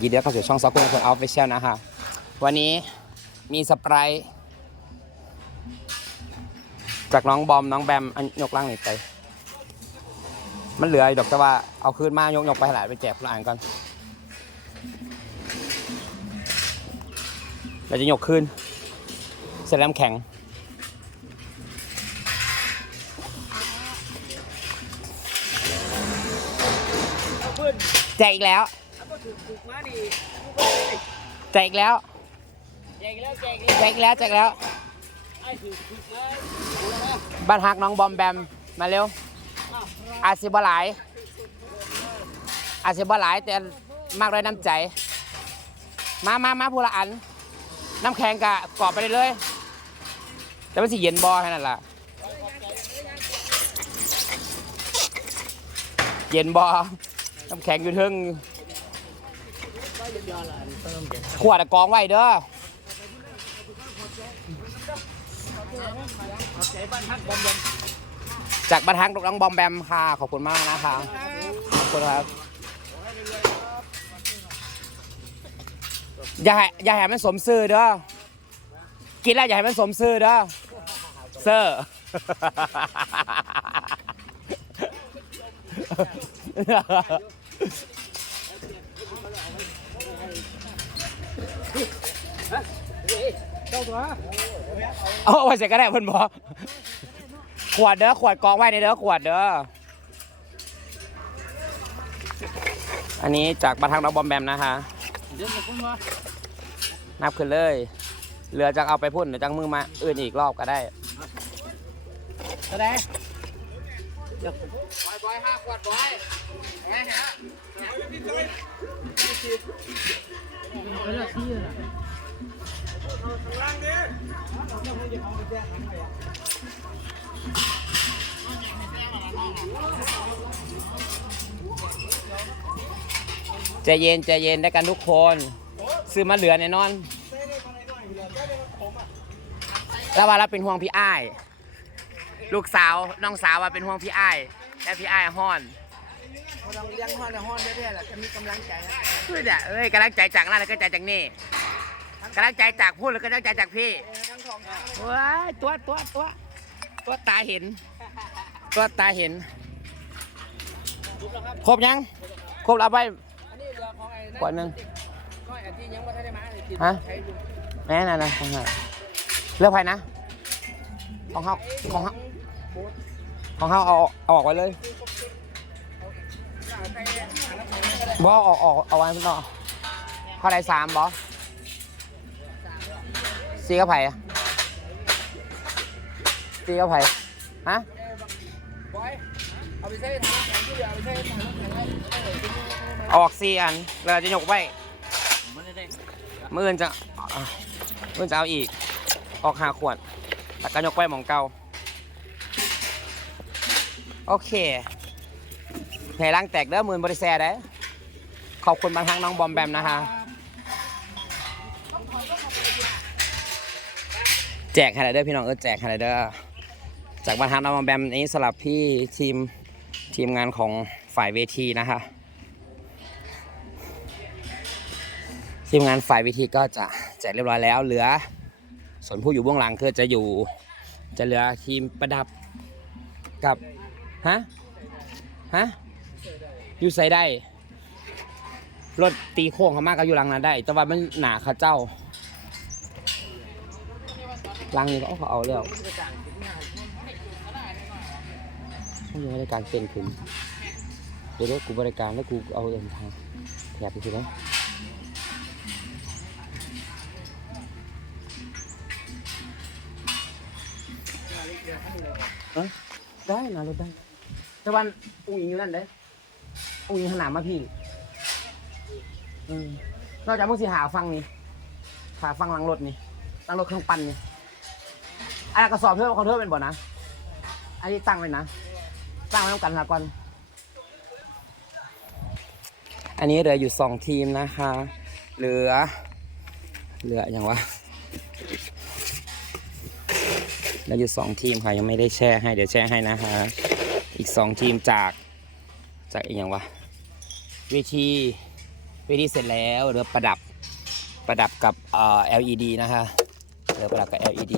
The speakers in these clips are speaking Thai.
ยินดีต้อนรับเข้าสู่ช่องซอกคุณคนออฟฟิเชียลนะคะวันนี้มีสปรท์จากน้องบอมน้องแบมอันยกล่างหน่ไป มันเหลืออยู่ดอกแต่ว่าเอาคืนมายกยกไปหลานไปแจกคนอ่านก่อนเราจะยกคืนเสร็จแล้วแข็ง แจกอีกแล้ว ถูกถูกมาดิแจกแล้วแจกแล้วแจกแจกอีกแล้วแจกแล้วไอ้ถูกถูกมาบ้านฮักน้องบอมแบมมาเร็วอาวอาจสิบหลายอาจสิบหลายแต่มากด้วยน้ำใจ มามามาพูละอัน น้ำแข็งกะกรอบไปเลยเลยแต่มันสิเย็นบอแค่นั้นล่ะเย็นบอน้ำแข็งอยู่เทึง ขวดอะกองไว้เด้อจากบอมบอมจากบ้านฮักน้องบอมแบมค่ะ ขอบคุณมากนะคะขอบคุณครับ อย่าให้อย่าให้มันสมซื่อเด้อ กินแล้วอย่าให้มันสมซื่อเด้อ เซอร์ เจ้าเอาไว้ใส่ก็ได้เพิ่นบอกขวดเด้อขวดกองไว้ในเด้อขวดเด้ออันนี้จากบ้านฮักน้องบอมแบมนะคะนับขึ้นเลยเหลือจะเอาไปพุ่นเดี๋ยวจังมือมาอื่นอีกรอบก็ได้แสดง บอยบอยห้าขวดบอยไปแล้วที่น่ะใจเย็นใจเย็นได้กันทุกคน ซื้อมาเหลือแน่นอน แล้วว่าเราเป็นห่วงพี่อ้าย ลูกสาวน้องสาวว่าเป็นห่วงพี่อ้าย แต่พี่อ้ายฮ้อนพอเราเลี้ยงห้อนในห้อนได้ๆแหละจะมีกำลังใจนะเพื่อจะเอ้ยกำลังใจจากนั่นแล้วก็ใจจากนี่กำลังใจจากพูดแล้วก็กำลังใจจากพี่ทั้งสองทางว้ายตัวตัวตัวตัวตาเห็น ตัวตาเห็นถูกแล้วครับ ครบยัง ครบแล้วไป อันนี้เรือของไอ้ขวดหนึ่งน้อยอันที่ยังไม่ได้มาเลยกินฮะ ใช้อยู่แม่นั่นนะของเขาเลือกใครนะ ของเขาของเขา ของเขาเอาเอาออกไว้เลยบอออกออกเอาไว้ข้างนอกเขาได้สามบอสี่กับไผ่สี่กับไผ่ฮะออกสี่อันเราจะยกไว้มันได้มื่อนจะอะมื่อจะเอาอีก ออกหาขวดแล้วก็ยกไว้หมองเก่า โอเคแผลล้างแตกเด้อมื่นบริแซได้ขอบคุณบางครั้งน้องบอมแบมนะคะ แจกให้เลเด้อพี่น้องเออแจกให้เลเด้อจากบรรทัดน้องบอมแบมนี้สลับพี่ทีมทีมงานของฝ่ายเวทีนะคะทีมงานฝ่ายวิธีก็จะแจกเรียบร้อยแล้ว เหลือ ส่วนผู้อยู่เบื้องหลังคือจะอยู่ จะเหลือทีมประดับกับ ฮะ ฮะ อยู่ใส่ได้ รถตีโค้งเขามากก็อยู่หลังนั้นได้ แต่ว่ามันหนาข้าเจ้าหลังนี้ก็เขาเอาแล้วเขายังไม่ได้การเต้นขึ้นเดี๋ยวกูบริการแล้วกูเอาเดินทางแถบไปทีนะได้นะรถได้ วันอุ้งอิงอยู่นั่นเด้อุ้งอิงขนาดมาพี่อืมนอกจากมึงสิหาฟังนี่หาฟังหลังรถนี่หลังรถเครื่องปั่นนี่อันนั้นกระสอบเพื่อนคอนเทอร์เป็นบ่นะ อันนี้ตั้งไว้นะ ตั้งไว้ต้องกันละก่อน อันนี้เหลืออยู่สองทีมนะคะ เหลือ เหลืออย่างวะเหลืออยู่สองทีมค่ะยังไม่ได้แช่ให้เดี๋ยวแช่ให้นะคะ อีกสองทีมจากจากอีกอย่างวะเวทีเวทีเสร็จแล้วเหลือประดับประดับกับเอ่อ LED นะคะเหลือประดับกับ LED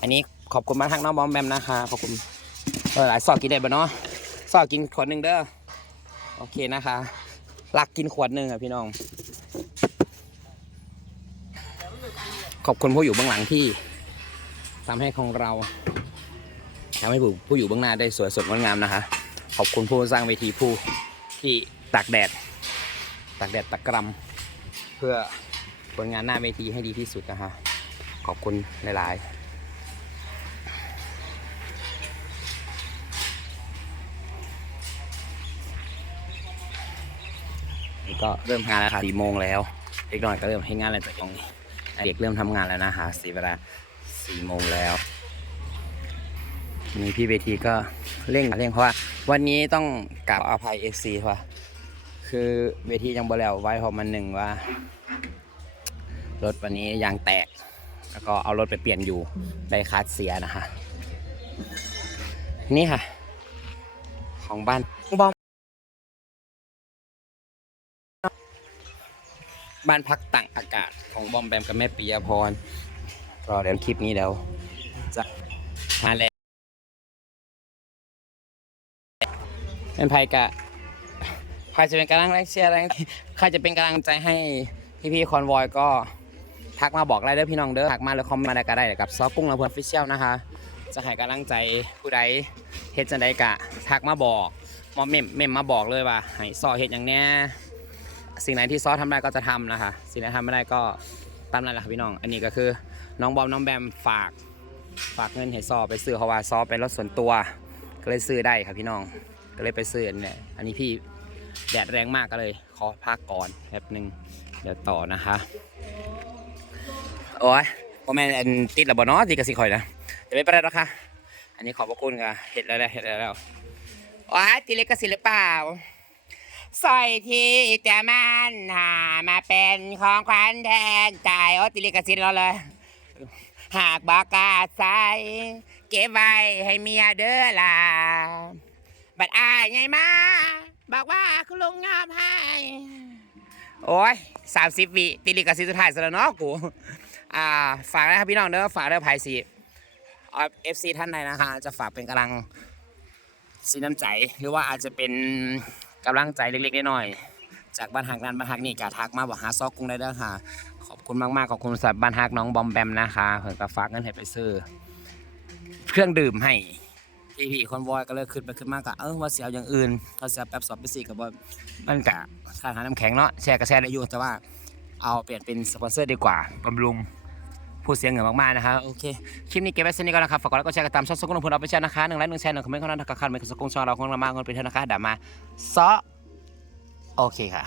อันนี้ขอบคุณมากทางน้องบอมแบมนะคะขอบคุณหลายซอกกินได้ปะเนาะซอกกินขวดหนึ่งเด้อโอเคนะคะลักกินขวดหนึ่งอะพี่น้อง ขอบคุณผู้อยู่เบื้องหลังที่ทำให้ของเรา ทำให้ผู้ผู้อยู่เบื้องหน้าได้สวยสดงดงามนะคะ ขอบคุณผู้สร้างเวทีผู้ที่ตากแดดตากแดดตากกรำเพื่อผลงานหน้าเวทีให้ดีที่สุดนะคะขอบคุณหลาย ๆนี่ก็เริ่มงานแล้วค่ะสี่โมงแล้วเด็กน้อยก็เริ่มให้งานอะไรจากตรงนี้เด็กเริ่มทำงานแล้วนะคะสีเวลาสี่โมงแล้ว นี่พี่เวทีก็เร่งเร่งเพราะว่าวันนี้ต้องกราบอภัยเอซีเพราะว่าคือเวทียังบแล้วไว้พราะมันหนึ่งว่า รถวันนี้ยางแตก แล้วก็เอารถไปเปลี่ยนอยู่ได้คาดเสียนะคะ นี่ค่ะ ของบ้านบอมบ้านพักต่างอากาศของบอมแบมกับแม่ปิยพร รอเดี๋ยวคลิปนี้เดี๋ยวจะมาแล้ว เป็นไพกะใครจะเป็นกำลังแรงเชียร์แรงใครจะเป็นกำลังใจให้พี่ๆคอนวอยก็ทักมาบอกได้เด้อพี่น้องเด้อทักมาหรือคอมเมนต์มาได้ก็ได้กับซอกุ้งระเบิดฟิเชียลนะคะ จะให้กำลังใจผู้ใดเฮ็ดจังใดกะ ทักมาบอกมอมเมมเมมมาบอกเลยว่าให้ซอเฮ็ดอย่างเนี้ยสิ่งไหนที่ซอทำได้ก็จะทำนะคะ สิ่งไหนทำไม่ได้ก็ตามนั้นแหละค่ะพี่น้อง อันนี้ก็คือน้องบอมน้องแบมฝากฝากเงินให้ซอไปซื้อเพราะว่าซอเป็นรถส่วนตัว ก็เลยซื้อได้ครับพี่น้อง ก็เลยไปซื้อนเนี่ยอันนี้พี่แดดแรงมากก็เลย ขอพักก่อนแป๊บหนึ่งเดี๋ยวต่อนะคะโอ้ยโอแมนอันติดระเบิดเนาะติดกับสิคอยนะเดี๋ยวไม่เป็นไรหรอกค่ะ อันนี้ขอบพระคุณค่ะเห็ดแล้วเห็ดแล้วโอ้ยติเล็กกับสิหรือเปล่าสร้อยที่จะมันหามาเป็นของขวัญแทนใจโอ้ติเล็กกับสิเราเลย หากบอกกาใส่เก็บไว้ให้เมียเด้อล่ะ บัดอายไงมา บอกว่าคุณลุงงามให้ โอ้ยสามสิบวิติลิกาสิสุดท้ายซะแล้วเนาะกู อ่า ฝากนะครับพี่น้องเด้อฝากเด้อไพสีเอฟซีท่านใดนะคะ จะฝากเป็นกำลังสีน้ำใจ หรือว่าอาจจะเป็นกำลังใจเล็กๆน้อยๆจากบ้านหักนั้นบ้านหักนี่กะทักมาบอกหาซอกกุ้งได้เด้อค่ะ ขอบคุณมากๆขอบคุณสำหรับบ้านฮักน้องบอมแบมนะคะเพิ่นก็ฝากเงินให้ไปซื้อเครื่องดื่มให้ พี่พี่คอนวอยก็เลยขึ้นไปขึ้นมากะเออว่าเสียอย่างอื่นเขาเสียแป๊บสอบไปสี่กับว่ามันกะค่าหาน้ำแข็งเนาะแชร์ก็แชร์ได้อยู่แต่ว่าเอาเปลี่ยนเป็นสปอนเซอร์ดีกว่าบำรุงผู้เสียเงินมากๆนะคะโอเคคลิปนี้เก็บไว้เส้นนี้ก่อนนะครับฝากกดไลค์กดแชร์กันตามช่องสกุลนพลเอาไปแชร์นะคะหนึ่งไลค์หนึ่งแชร์หนึ่งคอมเมนต์เข้านั้นทักกันเป็นสกุลช่องเราของเรามากคนเป็นเท่านะคะเดี๋ยวมาซอโอเคค่ะ